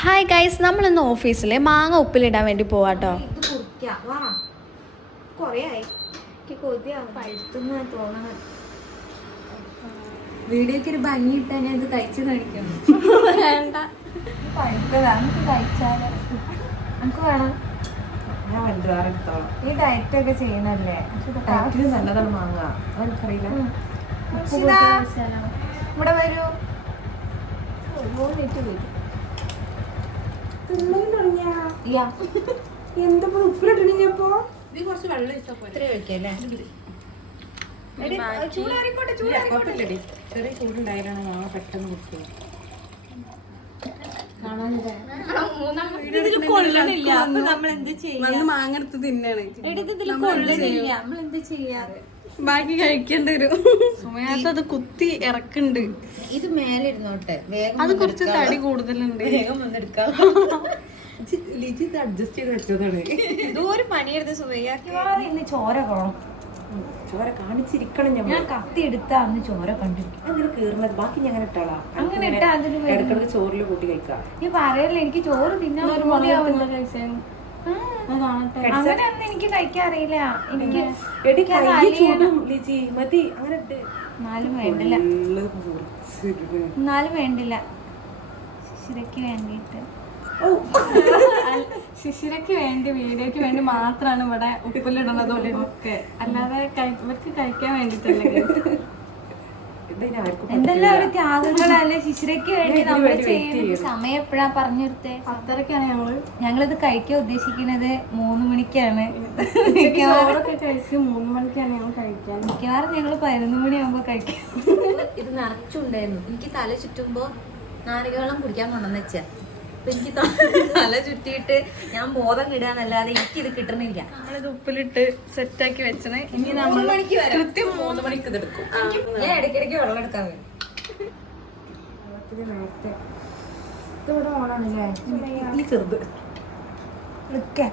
Hi guys, നമ്മളിന്ന് ഓഫീസിൽ മാങ്ങ ഉപ്പിലിടാൻ വേണ്ടി പോവാട്ടോ. വീഡിയോക്ക് ഒരു ഭംഗി ഇട്ടാ ഞാൻ ഇത് കഴിച്ചു കാണിക്കണം. വേണ്ട, പഴുത്തതാ, നമുക്ക് കഴിച്ചാലോ? നമുക്ക് വേണം. ഞാൻ വലുതാറെടുത്തോളാം. ഈ ഡയറ്റ് ഒക്കെ ചെയ്യണല്ലേ? ഡയറ്റിന് നല്ലതാണ് മാങ്ങ. അതെനിക്കറിയില്ല. ഇവിടെ വരൂ. എന്തപ്പോ ഉപ്പിലിട്ടിപ്പോ ചെറിയ ചൂടുണ്ടായാലാണ് മാങ്ങ പെട്ടെന്ന് കുടിക്കുക. മാങ്ങെടുത്ത് തിന്നാണ്. നമ്മളെന്ത് ചെയ്യാ? ബാക്കി കഴിക്കേണ്ടി വരും. സുമയാത്തത് കുത്തി ഇറക്കുന്നുണ്ട്. ഇത് മേലെ ഇരുന്നോട്ടെ, വേഗം അത് കുറച്ച് തടി കൂടുതലുണ്ട്. വേഗം വന്നെടുക്കാം. ലിജി ഇത് അഡ്ജസ്റ്റ് ചെയ്ത് വെച്ചതാണ്. എന്തോ ഒരു പണിയെടുത്ത് സുമയ്യാക്ക് ഇന്ന് ചോര കാണും. ചോര കാണിച്ചിരിക്കണം. ഞാൻ കത്തി എടുത്താ അന്ന് ചോര കണ്ടിരിക്കും. അങ്ങനെ കീറുന്നത് ബാക്കി ഞാൻ അങ്ങനെ ഇട്ടോളാം. അങ്ങനെ ഇട്ടാ അതിന് ഇടക്കിടക്ക് ചോറിൽ കൂട്ടി കഴിക്കാം. നീ പറയല്ലേ, എനിക്ക് ചോറ് തിന്നാൻ അങ്ങനെ ഒന്നും എനിക്ക് കഴിക്കാൻ അറിയില്ല. എനിക്ക് ലിജി മതി അങ്ങനെ ഇട്ട്. എന്നാലും വേണ്ടില്ല, എന്നാലും വേണ്ടില്ല. ശിശിരക്ക് വേണ്ടിട്ട്, ശിശിരക്ക് വേണ്ടി, വീഡിയോക്ക് വേണ്ടി മാത്രമാണ് ഇവിടെ ഉപ്പിലിടുന്നത്. ഒക്കെ അല്ലാതെ ഇവർക്ക് കഴിക്കാൻ വേണ്ടിട്ടല്ലേ. എന്തെല്ലാം ഒരു ത്യാഗങ്ങളല്ലേ ശിശിരക്ക് വേണ്ടി നമ്മൾ ചെയ്യുന്നത്. സമയം എപ്പോഴാ പറഞ്ഞെടുത്തേ? 10:30-ക്കാണ് ഞങ്ങളിത് കഴിക്കാൻ ഉദ്ദേശിക്കുന്നത് 3 മണിക്കാണ്. കഴിച്ച് 3 മണിക്കാണ് ഞങ്ങൾ കഴിക്കാൻ. മിക്കവാറും ഞങ്ങൾ 11 മണിയാകുമ്പോ കഴിക്കാം. ഇത് നിറച്ചുണ്ടായിരുന്നു. എനിക്ക് തല ചുറ്റുമ്പോ നാരകവെള്ളം കുടിക്കാൻ കൊണ്ടെന്ന് വെച്ചാ, അപ്പൊ എനിക്ക് തല ചുറ്റിയിട്ട് ഞാൻ ബോധം കിടാന്നല്ലാതെ എനിക്കിത് കിട്ടണില്ല. നമ്മളിത് ഉപ്പിലിട്ട് സെറ്റാക്കി വെച്ചത്. ഇനി നമ്മൾ കൃത്യം 3 മണിക്ക് ഇതെടുക്കും. ഞാൻ ഇടയ്ക്കിടയ്ക്ക് വെള്ളം എടുക്കാൻ വരും. ഇതിവിടെ ഓണാണല്ലേ? ഈ ചെറുത് നിൽക്കാം.